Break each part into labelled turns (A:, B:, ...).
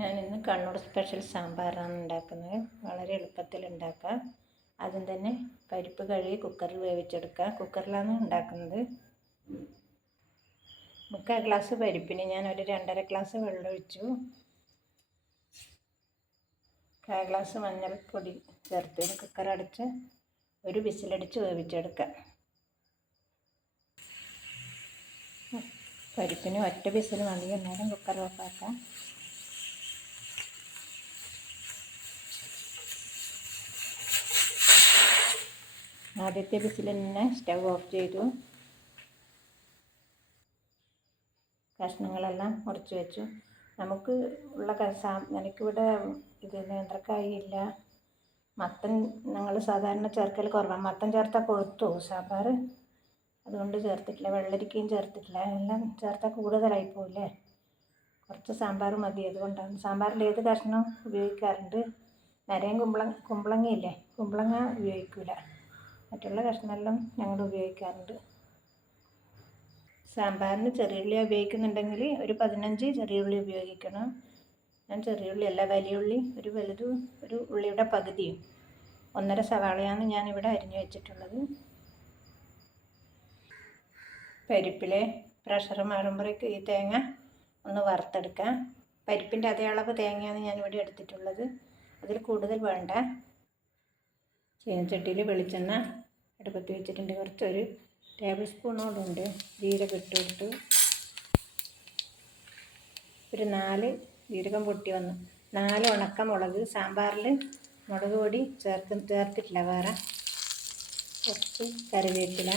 A: ഞാൻ ഇന്ന് കണ്ണൂർ സ്പെഷ്യൽ സാമ്പാറാണ് ഉണ്ടാക്കുന്നത്. വളരെ എളുപ്പത്തിൽ ഉണ്ടാക്കാം ആദ്യം തന്നെ പരിപ്പ് കഴുകി കുക്കറിൽ വേവിച്ചെടുക്കുക. കുക്കറിലാണ് ഉണ്ടാക്കുന്നത്. മുക്കാൽ ഗ്ലാസ് പരിപ്പിന് ഞാൻ ഒരു രണ്ടര ഗ്ലാസ് വെള്ളം ഒഴിച്ചു. കാൽ ഗ്ലാസ് മഞ്ഞൾപ്പൊടി ചേർത്ത് കുക്കർ അടച്ച് ഒരു വിസിലടിച്ച് വേവിച്ചെടുക്കാം പരിപ്പിന് ഒറ്റ വിസിൽ മതി. എന്നാലും കുക്കർ ഓഫാക്കാം. ആദ്യത്തെ വിസിൽ തന്നെ സ്റ്റൗ ഓഫ് ചെയ്തു. കഷ്ണങ്ങളെല്ലാം മുറിച്ച് വെച്ചു. നമുക്ക് ഉള്ള കസാ എനിക്കിവിടെ ഇത് നേന്ത്രക്കായ ഇല്ല മത്തൻ ഞങ്ങൾ സാധാരണ ചേർക്കൽ കുറവാണ് മത്തൻ ചേർത്താൽ കൊഴുത്തു? സാമ്പാർ അതുകൊണ്ട് ചേർത്തിട്ടില്ല. വെള്ളരിക്കയും ചേർത്തിട്ടില്ല. എല്ലാം ചേർത്താൽ കൂടുതലായി പോവില്ലേ കുറച്ച് സാമ്പാർ മതി. അതുകൊണ്ടാണ്. സാമ്പാറിൽ ഏത് കഷ്ണം ഉപയോഗിക്കാറുണ്ട്? നരയും കുമ്പളങ്ങ കുമ്പളങ്ങയില്ലേ? കുമ്പളങ്ങ ഉപയോഗിക്കില്ല മറ്റുള്ള കഷ്ണമെല്ലാം ഞങ്ങൾ ഉപയോഗിക്കാറുണ്ട്. സാമ്പാറിന് ചെറിയ ഉള്ളി ഉപയോഗിക്കുന്നുണ്ടെങ്കിൽ ഒരു പതിനഞ്ച് ചെറിയ ഉള്ളി ഉപയോഗിക്കണം. ഞാൻ ചെറിയ ഉള്ളി അല്ല വലിയ ഉള്ളി ഒരു വലുത് ഒരു ഉള്ളിയുടെ പകുതിയും. ഒന്നര സവാളയാണ് ഞാനിവിടെ അരിഞ്ഞു വെച്ചിട്ടുള്ളത്. പരിപ്പിലെ പ്രഷർ മാറുമ്പോഴേക്ക് ഈ തേങ്ങ ഒന്ന് വറുത്തെടുക്കാം. പരിപ്പിന്റെ അതേ അളവ് തേങ്ങയാണ് ഞാനിവിടെ എടുത്തിട്ടുള്ളത്. അതിൽ കൂടുതൽ വേണ്ട. ചീനച്ചട്ടിയിൽ വെളിച്ചെണ്ണ അടുപ്പത്ത് വെച്ചിട്ടുണ്ട്. കുറച്ചൊരു ടേബിൾ സ്പൂണോടുണ്ട് ജീരകം ഇട്ട് ഒരു നാല് ജീരകം പൊട്ടി വന്നു. നാല് ഉണക്ക മുളക് സാമ്പാറിൽ മുളക് പൊടി ചേർത്ത് ചേർത്തിട്ടില്ല വേറെ. കുറച്ച് കറിവേപ്പില.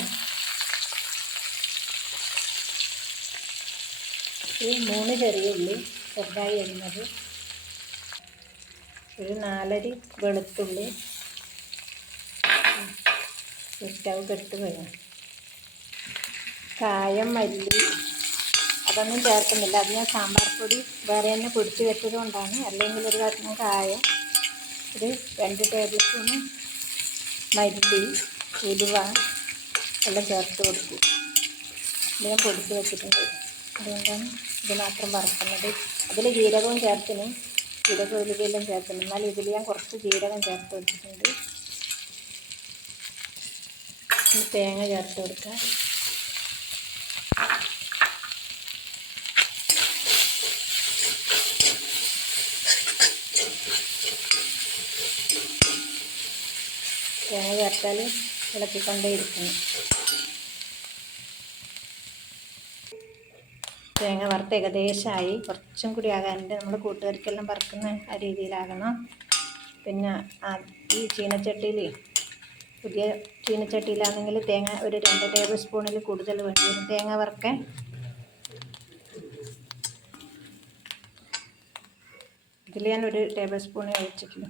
A: ഈ മൂന്ന് ചെറിയ ഉള്ളി ചെറുതായി അരിഞ്ഞത്. ഒരു നാലരി വെളുത്തുള്ളി. സ്റ്റവ് കെട്ട് വേണം കായം മല്ലി അതൊന്നും ചേർക്കുന്നില്ല. അത് ഞാൻ സാമ്പാർ പൊടി വേറെ തന്നെ പൊടിച്ച് വെച്ചത് കൊണ്ടാണ്. അല്ലെങ്കിൽ ഒരു കഷ്ണം കായം ഒരു രണ്ട് ടേബിൾ സ്പൂണ് മല്ലി ഉലുവ എല്ലാം ചേർത്ത് കൊടുക്കും ഞാൻ പൊടിച്ച് വെച്ചിട്ടുണ്ട്. അതുകൊണ്ടാണ് ഇത് മാത്രം വറുക്കുന്നത്. അതിൽ ജീരകവും ചേർത്തിന്. ജീരകം ഉലുവയെല്ലാം ചേർത്തിന്. എന്നാൽ ഇതിൽ ഞാൻ കുറച്ച് ജീരകം ചേർത്ത് വെച്ചിട്ടുണ്ട്. തേങ്ങ ചേർത്ത് കൊടുക്കാം. തേങ്ങ ചേർത്താൽ ഇളക്കിക്കൊണ്ടേയിരിക്കുന്നു തേങ്ങ വറുത്ത് ഏകദേശമായി കുറച്ചും കൂടി ആകാനുണ്ട്. നമ്മൾ കൂട്ടുകാർക്കെല്ലാം വറുക്കുന്ന ആ രീതിയിലാകണം. പിന്നെ ഈ ചീനച്ചട്ടിയിൽ പുതിയ ചീനച്ചട്ടിയിലാണെങ്കിൽ തേങ്ങ ഒരു രണ്ട് ടേബിൾ സ്പൂണിൽ കൂടുതൽ വേണ്ടി വരും തേങ്ങ വറുക്കാൻ. ഇതിൽ ഞാൻ ഒരു ടേബിൾ സ്പൂൺ ഒഴിച്ചിട്ടുണ്ട്.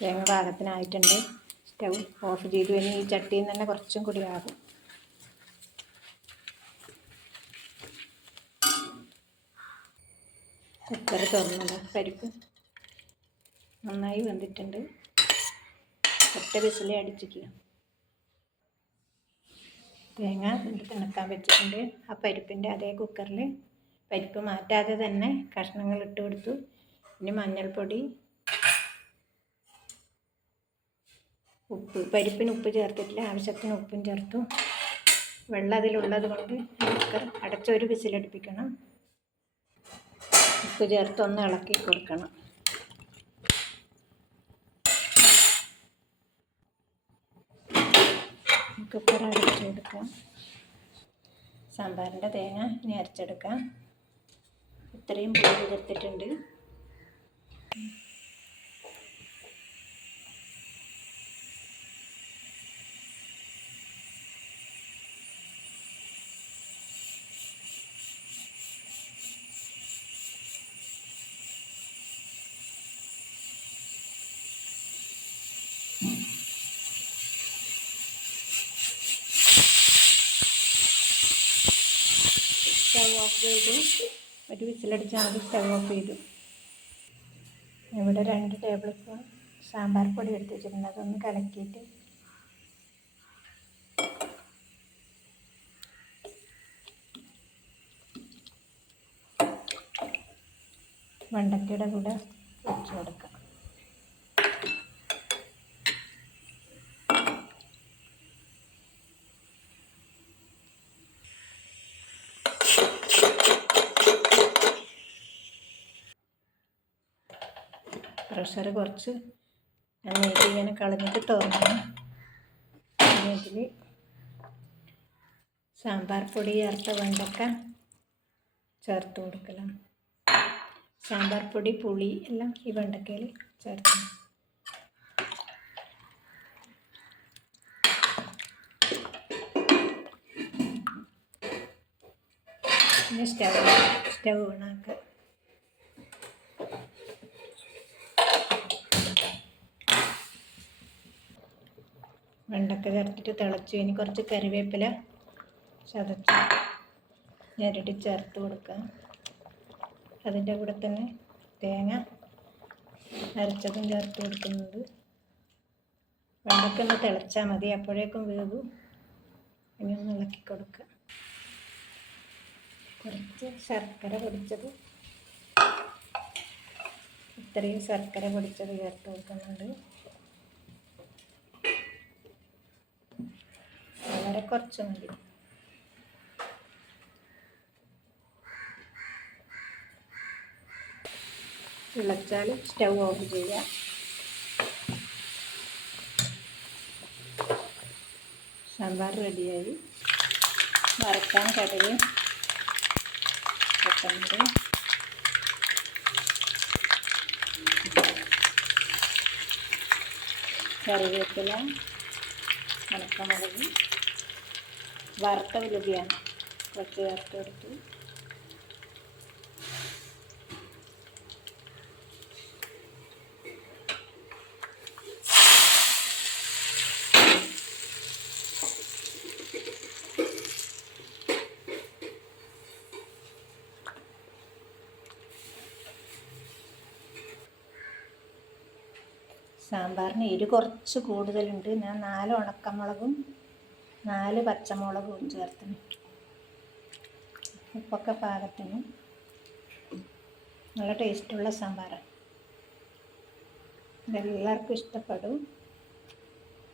A: തേങ്ങ പാകത്തിനായിട്ടുണ്ട്. സ്റ്റൗ ഓഫ് ചെയ്തു. ഇനി ഈ ചട്ടിയിൽ നിന്ന് തന്നെ കുറച്ചും കൂടി ആകും. കുക്കർ തുറന്നത്. പരിപ്പ് നന്നായി വെന്തിട്ടുണ്ട്. ഒറ്റ വിസിലേ അടിച്ചിട്ടില്ല. തേങ്ങ ഇത് തിണക്കാൻ വെച്ചിട്ടുണ്ട്. ആ പരിപ്പിന്റെ അതേ കുക്കറിൽ പരിപ്പ് മാറ്റാതെ തന്നെ കഷ്ണങ്ങൾ ഇട്ട് കൊടുത്തു. പിന്നെ മഞ്ഞൾപ്പൊടി ഉപ്പ് പരിപ്പിന് ഉപ്പ് ചേർത്തിട്ടില്ല. ആവശ്യത്തിന് ഉപ്പും ചേർത്തു. വെള്ളം അതിലുള്ളത് കൊണ്ട് കുക്കർ അടച്ചൊരു വിസിലടുപ്പിക്കണം. ഉപ്പ് ചേർത്ത് ഒന്ന് ഇളക്കി കൊടുക്കണം. കുക്കർ അടച്ചു കൊടുക്കാം സാമ്പാറിന്റെ തേങ്ങ ഇനി അരച്ചെടുക്കാം. ഇത്രയും പുളി കുതിർത്തിട്ടുണ്ട് ഓഫ് ചെയ്തു. ഒരു വിസിലടിച്ചാൽ മതി സ്റ്റവ് ഓഫ് ചെയ്തു. ഇവിടെ രണ്ട് ടേബിൾ സ്പൂൺ സാമ്പാർ പൊടി എടുത്ത് വെച്ചിട്ടുണ്ട്. അതൊന്ന് കലക്കിയിട്ട് വെണ്ടക്കയുടെ കൂടെ വെച്ച് കൊടുക്കാം. പ്രഷർ കുറച്ച് നെയ്യ് ഇങ്ങനെ കളഞ്ഞിട്ട് തുറന്നു. പിന്നെ ഇതിൽ സാമ്പാർ പൊടി ചേർത്ത വെണ്ടക്ക ചേർത്ത് കൊടുക്കണം. സാമ്പാർ പൊടി പുളി എല്ലാം ഈ വെണ്ടക്കയിൽ ചേർക്കണം സ്റ്റവ് സ്റ്റവ് ഓണാക്കുക വെണ്ടക്ക ചേർത്തിട്ട് തിളച്ചു. ഇനി കുറച്ച് കറിവേപ്പില ചതച്ച്. ഞെരടി ചേർത്ത് കൊടുക്കുക. അതിന്റെ കൂടെ തന്നെ തേങ്ങ അരച്ചതും ചേർത്ത് കൊടുക്കുന്നത്. വെണ്ടക്ക ഒന്ന് തിളച്ചാൽ മതി. അപ്പോഴേക്കും വേവും. ഇനി ഒന്ന് ഇളക്കി കൊടുക്കുക. കുറച്ച് ശർക്കര പൊടിച്ചത്. ഇത്രയും ശർക്കര പൊടിച്ചത് ചേർത്ത് കൊടുക്കുന്നുണ്ട്. വളരെ കുറച്ച് മതി. തിളച്ചാൽ സ്റ്റൗ ഓഫ് ചെയ്യാം സാമ്പാർ റെഡിയായി. വറക്കാൻ കടുക് കൊത്തമ്പരി കറിവേപ്പില ഉണക്കമുളക്. വറുത്ത വിലുതിയാണ് കുറച്ച് ചേർത്ത് കൊടുത്തു. സാമ്പാറിന് എരി കുറച്ച് കൂടുതലുണ്ട്. ഞാൻ നാല് ഉണക്കമുളകും നാല് പച്ചമുളകും ചേർത്തിന്. ഉപ്പൊക്കെ പാകത്തിന്. നല്ല ടേസ്റ്റുള്ള സാമ്പാറാണ്. ഇതെല്ലാവർക്കും ഇഷ്ടപ്പെടും.